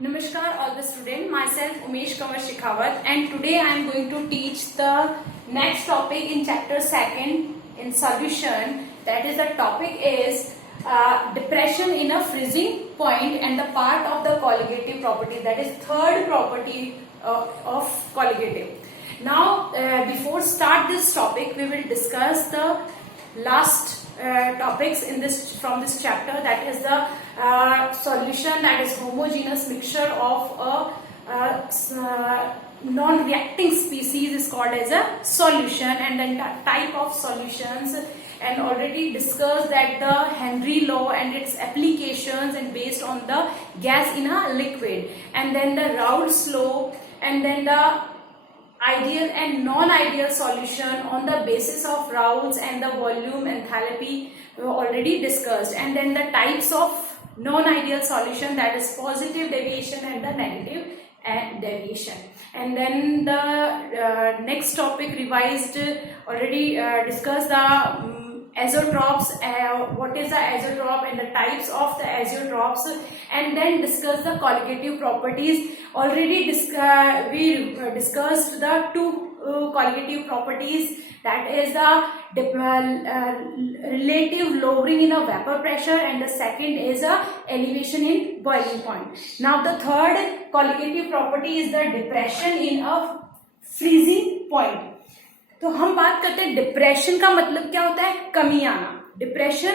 Namaskar all the students, myself Umesh Kanwar Shekhawat, and today I am going to teach the next topic in chapter 2nd in solution. That is, the topic is depression in a freezing point and the part of the colligative property, that is third property of colligative. Now before start this topic, we will discuss the last topics in this from this chapter, that is the solution, that is homogeneous mixture of a non-reacting species is called as a solution, and then type of solutions, and already discussed that the Henry law and its applications and based on the gas in a liquid, and then the Raoult's law, and then the ideal and non-ideal solution on the basis of Raoult's and the volume enthalpy we already discussed, and then the types of non-ideal solution, that is positive deviation and the negative deviation. And then the next topic revised already discussed the azeotrophs, what is the azeotrope and the types of the azeotrophs, and then discuss the colligative properties. Already we discussed the two colligative properties, that is the relative lowering in a vapor pressure, and the second is a elevation in boiling point. Now the third colligative property is the depression in a freezing point. तो हम बात करते हैं depression का मतलब क्या होता है, कमी आना. डिप्रेशन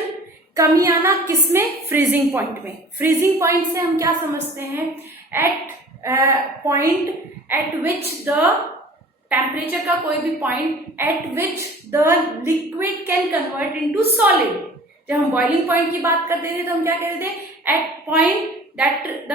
कमी आना किसमें, फ्रीजिंग पॉइंट में. फ्रीजिंग पॉइंट से हम क्या समझते हैं, at point at which the temperature का कोई भी point at which the liquid can convert into solid. जब हम बॉइलिंग पॉइंट की बात करते थे तो हम क्या कहते थे, at point that the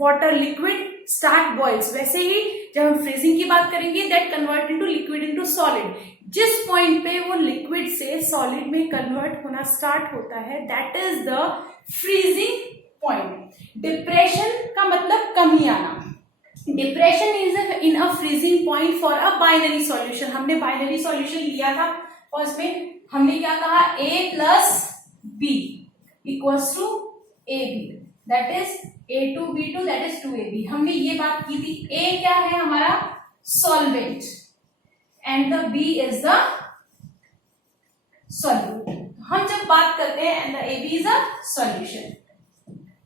water liquid start boils. वैसे ही जब हम फ्रीजिंग की बात करेंगे, that convert into liquid into solid. जिस पॉइंट पे वो लिक्विड से सॉलिड में कन्वर्ट होना स्टार्ट होता है, that is the freezing point. Depression का मतलब कमी आना. Depression is in a freezing point for a binary solution. हमने बाइनरी सॉल्यूशन लिया था फर्स्ट में, हमने क्या कहा, a plus b equals to ab, that is A2B2, that is 2AB. हमने ये बात की थी. A क्या है हमारा, solvent, and the B is the solute. हम जब बात करते हैं and the AB is a solution,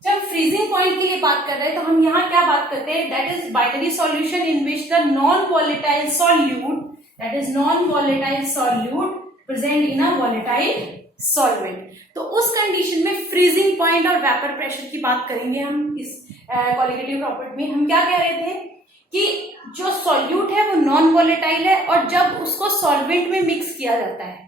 जब फ्रीजिंग पॉइंट के लिए बात कर रहे हैं तो हम यहाँ क्या बात करते हैं, that is binary solution in which the non volatile solute, that is non volatile solute present in a volatile solvent. तो उस कंडीशन में फ्रीजिंग पॉइंट और वेपर प्रेशर की बात करेंगे हम. इस कॉलिगेटिव प्रॉपर्टी में हम क्या कह रहे थे कि जो सॉल्यूट है वो नॉन वॉलेटाइल है, और जब उसको सॉल्वेंट में मिक्स किया जाता है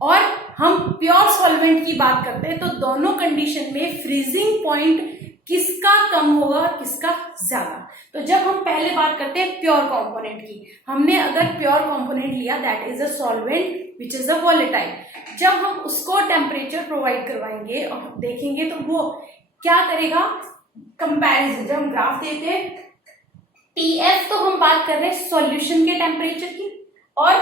और हम प्योर सॉल्वेंट की बात करते हैं, तो दोनों कंडीशन में फ्रीजिंग पॉइंट किसका कम होगा, किसका ज्यादा. तो जब हम पहले बात करते हैं प्योर कंपोनेंट की, हमने अगर प्योर कंपोनेंट लिया, that is a solvent which is a volatile. जब हम उसको टेम्परेचर प्रोवाइड करवाएंगे और देखेंगे तो वो क्या करेगा, कंपैरिजन. जब हम ग्राफ देते हैं TF, तो हम बात कर रहे हैं सॉल्यूशन के टेम्परेचर की, और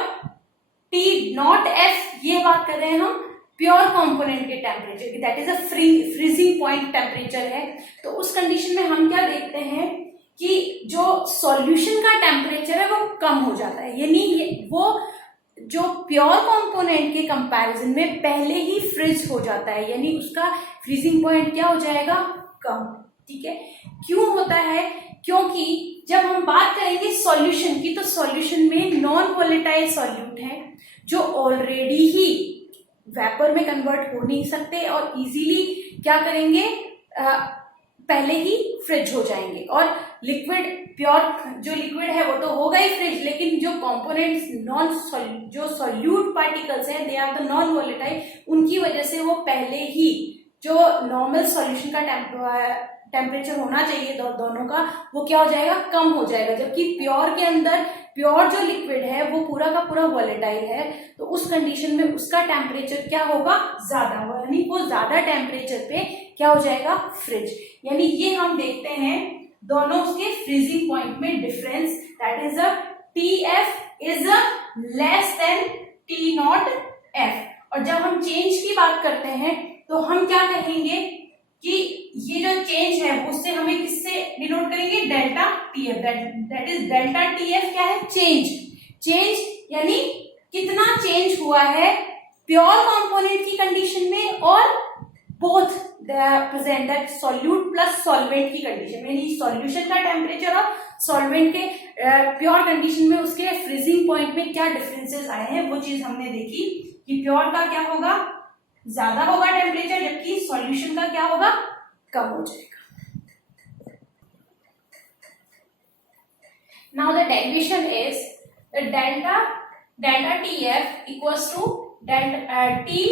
T0F ये बात कर रहे हैं हम प्योर कंपोनेंट के टेम्परेचर की, that is a freezing point temperature है. तो उस कंडीशन में हम क्या देखते हैं कि जो सॉल्यूशन का टेम्परेचर है वो कम हो जाता है, यानी वो जो प्योर कंपोनेंट के कंपैरिजन में पहले ही फ्रीज हो जाता है, यानी उसका फ्रीजिंग पॉइंट क्या हो जाएगा, कम. ठीक है, क्यों होता है, क्योंकि जब हम बात करेंगे सॉल्यूशन की, तो सॉल्यूशन में नॉन वॉलेटाइल सॉल्यूट है जो ऑलरेडी ही वेपर में कन्वर्ट हो नहीं सकते और इजीली क्या करेंगे, पहले ही फ्रिज हो जाएंगे. और लिक्विड, प्योर जो लिक्विड है वो तो होगा ही फ्रिज, लेकिन जो कंपोनेंट्स जो सॉल्यूट पार्टिकल्स हैं, they are the non volatile, उनकी वजह से वो पहले ही जो नॉर्मल सॉल्यूशन का टेम्परेचर होना चाहिए दोनों का, वो क्या हो जाएगा, कम हो जाएगा. जबकि प्योर के अंदर, प्योर जो लिक्विड है वो पूरा का पूरा वॉलेटाइल है, तो उस कंडीशन में उसका टेम्परेचर क्या होगा, ज्यादा होगा, यानी वो ज्यादा टेम्परेचर पे क्या हो जाएगा, फ्रिज. यानी ये हम देखते हैं दोनों उसके फ्रीजिंग पॉइंट में difference, that is a TF is less than T0F. और जब हम चेंज की बात करते हैं तो हम क्या कहेंगे कि ये जो चेंज है वो डिनोट करेंगे delta TF, that is delta TF क्या है, चेंज यानी कितना चेंज हुआ है प्योर कंपोनेंट की कंडीशन में और both present that solute plus solvent की कंडीशन में, यानी सॉल्यूशन का टेम्परेचर और सॉल्वेंट के प्योर कंडीशन में उसके फ्रीजिंग पॉइंट में क्या डिफरेंसेस आए हैं, वो चीज हमने देखी कि प्योर का क्या होगा, ज्यादा होगा टेम्परेचर, जबकि सॉल्यूशन का क्या होगा, कम हो जाएगा। Now the derivation is delta TF equals to T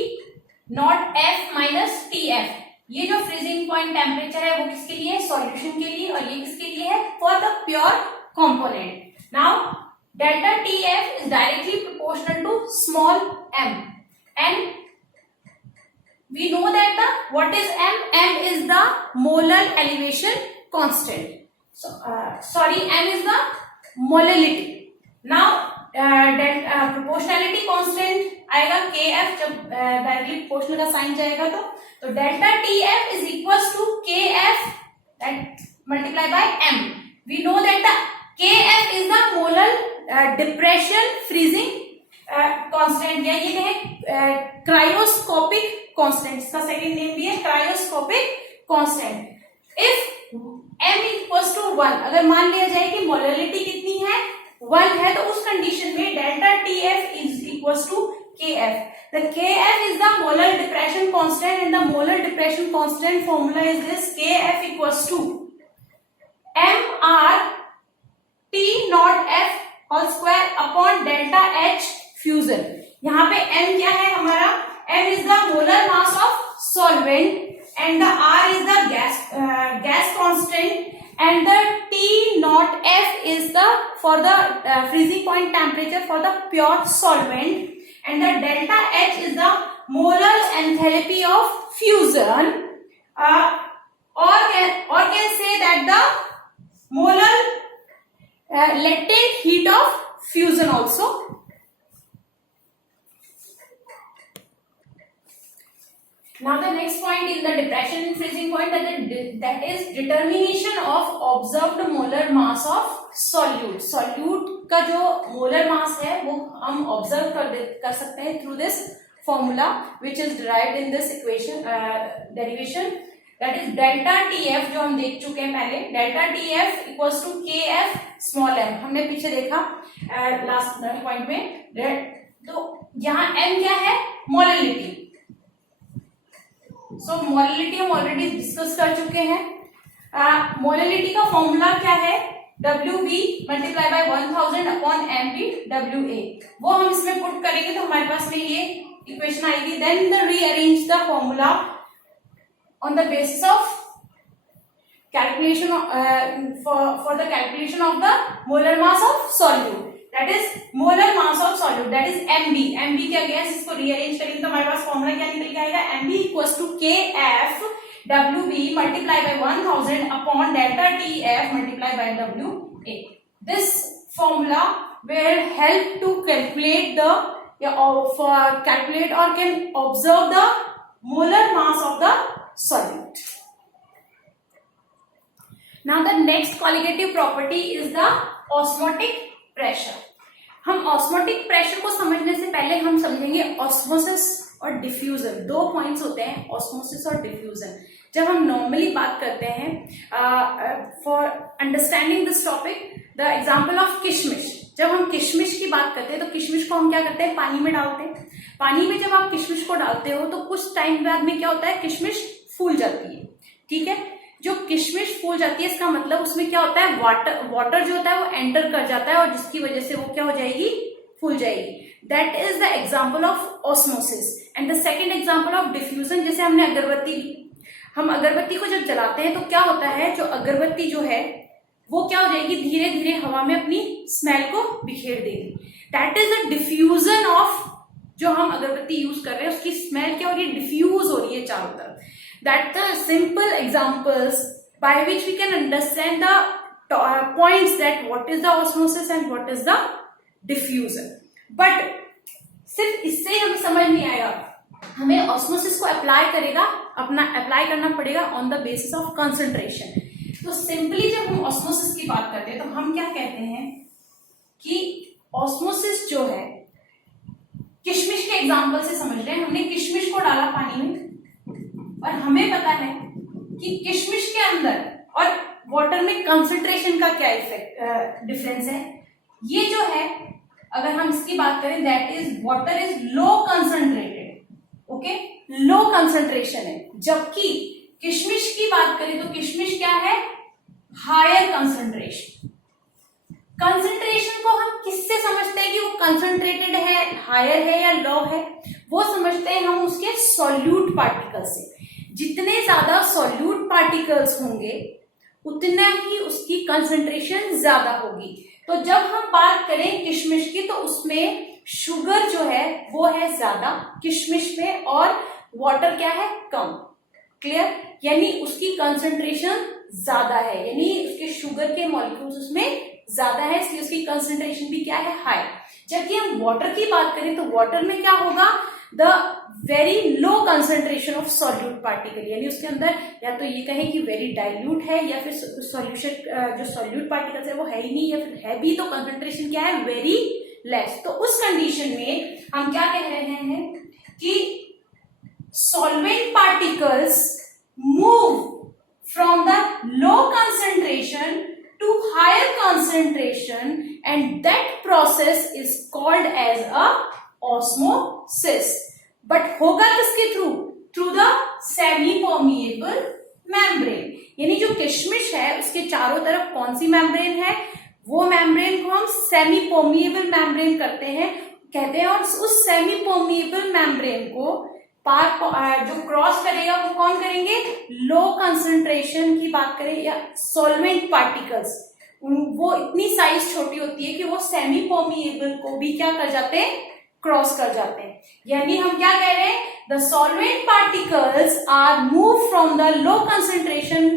naught F minus T F. ये जो फ्रीजिंग पॉइंट टेम्परेचर है वो किसके लिए है, सॉल्यूशन के लिए, और ये किसके लिए है, for the pure component. Now delta T F is directly proportional to small m and we know that what is m is the molar elevation constant, so m is the molality. Now proportionality constant आएगा kf, जब directly proportional का sign जाएगा तो delta tf is equals to kf that multiply by m. We know that the kf is the molar depression freezing constant, या ये है cryoscopic constant, इसका second name भी है cryoscopic constant. If m equals to 1, अगर मान लिया जाए कि मोलरिटी कितनी है, 1 है, तो उस कंडीशन में delta tf is equals to kf. The kf is the molar depression constant and the molar depression constant formula is this: kf equals to mr t naught f whole square upon delta h fusion. यहाँ पे m क्या है हमारा, m is the molar mass of solvent and the r is the gas constant and the t naught f is the for the freezing point temperature for the pure solvent and the delta h is the molar enthalpy of fusion, or can say that the molar latent heat of fusion also. Now the next point in the depression and freezing point, that is determination of observed molar mass of solute. Solute का जो molar mass है वो हम observe कर सकते हैं through this formula which is derived in this equation derivation, that is delta TF जो हम देख चुके हैं पहले, delta TF equals to KF small m, हमने पीछे देखा last point में। तो यहाँ m क्या है, मोलरिटी, सो मोलरिटी हम ऑलरेडी डिस्कस कर चुके हैं। मोलरिटी का फॉर्मूला क्या है, WB multiply by 1000 upon MB WA, वो हम इसमें पुट करेंगे तो हमारे पास में ये इक्वेशन आएगी। Then the rearrange the formula on the basis of calculation for the calculation of the molar mass of solute, that is molar mass of solute, that is MB। MB क्या गया, इसको rearrange करेंगे तो हमारे पास formula क्या निकल के आएगा, MB equals to KF WB multiply by 1000 upon delta TF multiply by WA. This formula will help to calculate calculate or can observe the molar mass of the solute. Now the next colligative property is the osmotic pressure. हम osmotic pressure को समझने से पहले हम समझेंगे osmosis और diffusion. दो points होते हैं, ऑस्मोसिस और डिफ्यूजन। जब हम नॉर्मली बात करते हैं for understanding this topic, the example of किशमिश, जब हम किशमिश की बात करते हैं तो किशमिश को हम क्या करते हैं, पानी में डालते हैं। पानी में जब आप किशमिश को डालते हो तो कुछ टाइम बाद में क्या होता है, किशमिश फूल जाती है, ठीक है। जो किशमिश फूल जाती है इसका मतलब उसमें क्या होता है, वाटर जो होता है वो एंटर कर जाता है और जिसकी वजह से वो क्या हो जाएगी, फूल जाएगी। That is the example of osmosis. And the second example of diffusion, जैसे हमने अगरबत्ती, हम अगरबत्ती को जब जलाते हैं तो क्या होता है, जो अगरबत्ती जो है वो क्या हो जाएगी, धीरे धीरे हवा में अपनी स्मेल को बिखेर देगी। That is the diffusion of, जो हम अगरबत्ती यूज कर रहे हैं उसकी स्मेल क्या हो रही है, डिफ्यूज हो रही है चारों तरफ। That the simple examples by which we can understand the points that what is the osmosis and what is the diffusion. But सिर्फ इससे हमें समझ नहीं आएगा, हमें ऑस्मोसिस को अप्लाई करना पड़ेगा on the basis of concentration. तो सिंपली जब हम ऑस्मोसिस की बात करते हैं तो हम क्या कहते हैं कि ऑस्मोसिस जो है, किशमिश के एग्जांपल से समझ रहे हैं, हमने किशमिश को डाला पानी में और हमें पता है कि किशमिश के अंदर और वाटर में कंसंट्रेशन का क्या डिफरेंस है। ये जो है अगर हम इसकी बात करें, that is water is low concentrated, okay, low concentration है, जबकि किशमिश की बात करें तो किशमिश क्या है, हायर कंसंट्रेशन। कंसंट्रेशन को हम किससे समझते हैं कि वो कंसंट्रेटेड है, हायर है या लो है, वो समझते हैं हम उसके सॉल्यूट पार्टिकल से। जितने ज्यादा सॉल्यूट पार्टिकल्स होंगे उतना ही उसकी कंसंट्रेशन ज्यादा होगी। तो जब हम बात करें किशमिश की तो उसमें शुगर जो है वो है ज्यादा किशमिश में और वाटर क्या है, कम। क्लियर, यानी उसकी कंसंट्रेशन ज्यादा है, यानी उसके शुगर के मॉलिक्यूल्स उसमें ज्यादा है, इसलिए उसकी कंसंट्रेशन भी क्या है, हाई। जबकि हम वाटर की बात करें तो वाटर में क्या होगा, the very low concentration of solute particle, यानी उसके अंदर या तो ये कहें कि वेरी डाइल्यूट है या फिर सॉल्यूशन जो सॉल्यूट पार्टिकल्स है वो है ही नहीं, या फिर है भी तो कंसंट्रेशन क्या है, वेरी लेस। तो उस कंडीशन में हम क्या कह रहे हैं कि solvent particles move from the low concentration to higher concentration and that process is called as a osmosis. But होगा किसके through, through the semi permeable membrane। यानी जो किशमिश है उसके चारों तरफ कौन सी मेम्ब्रेन है, वो मेम्ब्रेन को हम सेमी परमिएबल मेम्ब्रेन कहते हैं और उस सेमी परमिएबल मेम्ब्रेन को जो क्रॉस करेगा वो कौन करेंगे, लो कंसंट्रेशन की बात करें या सॉल्वेंट पार्टिकल्स, वो इतनी साइज छोटी होती है कि वो सेमी परमिएबल को भी क्या कर जाते हैं, क्रॉस कर जाते हैं। यानी हम क्या कह रहे हैं, the solvent particles are move from the low concentration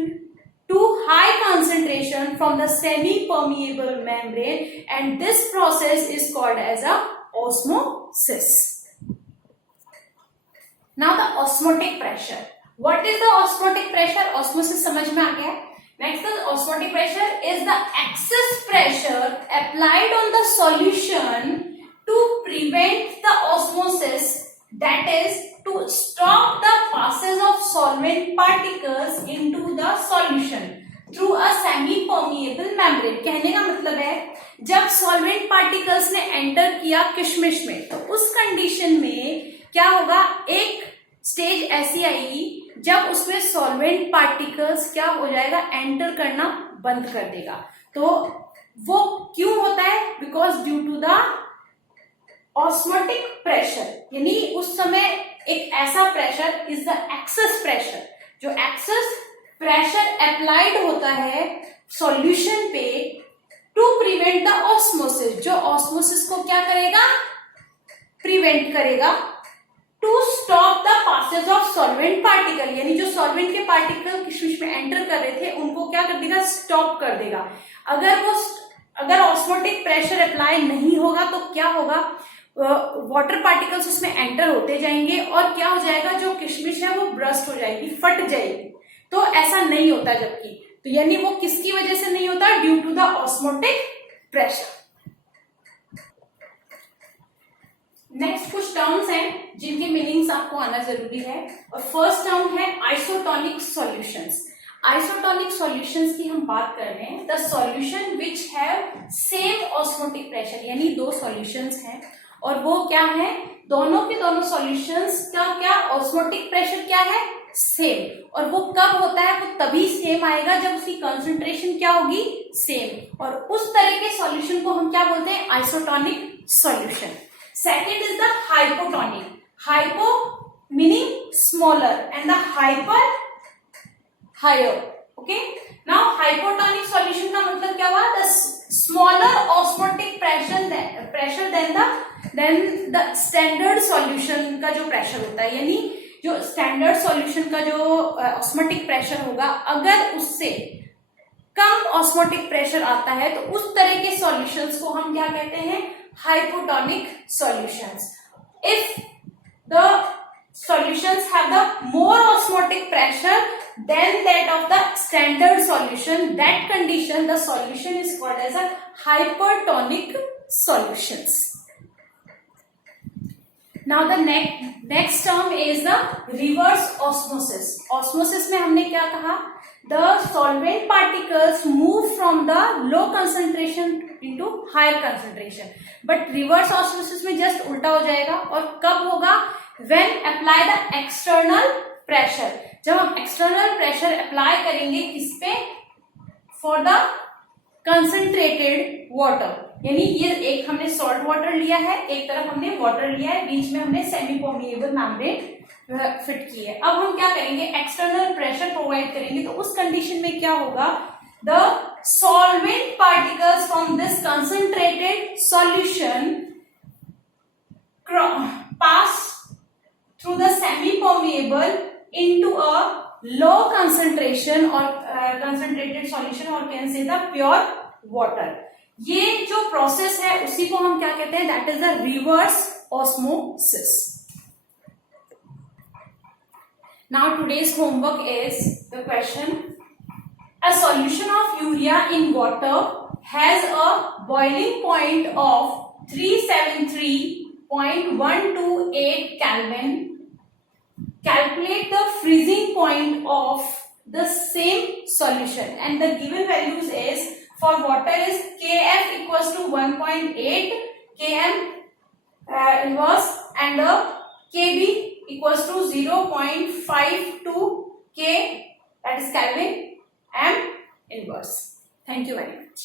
to high concentration from the semi-permeable membrane and this process is called as a osmosis. Now the osmotic pressure. What is the osmotic pressure? Osmosis समझ में आ गया। Next, the osmotic pressure is the excess pressure applied on the solution to prevent the osmosis, that is to stop the passage of solvent particles into the solution through a semi-permeable membrane। कहने का मतलब है जब solvent particles ने enter किया किशमिश में तो उस कंडीशन में क्या होगा, एक स्टेज ऐसी आएगी जब उसमें सॉल्वेंट पार्टिकल्स क्या हो जाएगा, एंटर करना बंद कर देगा। तो वो क्यों होता है, because due to the osmotic pressure, यानी उस समय एक ऐसा pressure is the excess pressure, जो एक्सेस प्रेशर अप्लाइड होता है सॉल्यूशन पे टू प्रिवेंट द ऑस्मोसिस, जो ऑस्मोसिस को क्या करेगा, प्रिवेंट करेगा, to stop the passage of solvent particle, यानी जो सॉल्वेंट के पार्टिकल किशमिश में एंटर कर रहे थे उनको क्या कर देगा, स्टॉप कर देगा। अगर ऑस्मोटिक प्रेशर अप्लाई नहीं होगा तो क्या होगा, वाटर पार्टिकल्स उसमें एंटर होते जाएंगे और क्या हो जाएगा, जो किशमिश है वो ब्रस्ट हो जाएगी, फट जाएगी। तो ऐसा नहीं होता, जबकि तो यानी वो किसकी वजह से नहीं होता, due to the osmotic pressure. Next कुछ टर्म्स हैं जिनके मीनिंग्स आपको आना जरूरी है, और फर्स्ट टर्म है आइसोटोनिक सॉल्यूशंस। आइसोटोनिक सॉल्यूशंस की हम बात कर रहे हैं, the solution which have same osmotic pressure, यानी दो सॉल्यूशंस हैं और वो क्या है, दोनों के दोनों सॉल्यूशंस का क्या ऑस्मोटिक प्रेशर क्या है, सेम। और वो कब होता है, वो तभी सेम आएगा जब उसकी कंसंट्रेशन क्या होगी, सेम। और उस तरह के सॉल्यूशन को हम क्या बोलते हैं, isotonic solution. Second is the hypotonic, hypo meaning smaller and the hyper higher, okay. Now hypotonic solution का मतलब क्या हुआ, the smaller osmotic pressure then the standard solution का जो प्रेशर होता है, यानी जो स्टैंडर्ड सॉल्यूशन का जो ऑस्मोटिक प्रेशर होगा, अगर उससे कम ऑस्मोटिक प्रेशर आता है तो उस तरह के सॉल्यूशंस को हम क्या कहते हैं, hypotonic solutions. If the solutions have the more osmotic pressure, than that of the standard solution. That condition, the solution is called as a hypertonic solutions. Now the next term is the reverse osmosis. Osmosis में हमने क्या कहा? The solvent particles move from the low concentration into higher concentration. But reverse osmosis में just उल्टा हो जाएगा. और कब होगा? When apply the external pressure. जब हम external pressure apply करेंगे किस पे? For the concentrated water. यानी ये एक हमने सॉल्ट वाटर लिया है, एक तरफ हमने वाटर लिया है, बीच में हमने सेमी परमिएबल मेम्ब्रेन फिट की है. अब हम क्या करेंगे? एक्सटर्नल प्रेशर प्रोवाइड करेंगे. तो उस कंडीशन में क्या होगा? The solvent particles from this concentrated solution pass through the semi permeable into a low concentration or concentrated solution, or can say the pure water. ये जो प्रोसेस है उसी को हम क्या कहते हैं? That is the reverse osmosis. Now today's homework is the question. A solution of urea in water has a boiling point of 373.128 Kelvin. Calculate the freezing point of the same solution, and the given values is for water is Kf equals to 1.8 km inverse, and Kb equals to 0.52 K, that is Kelvin, m inverse. Thank you very much.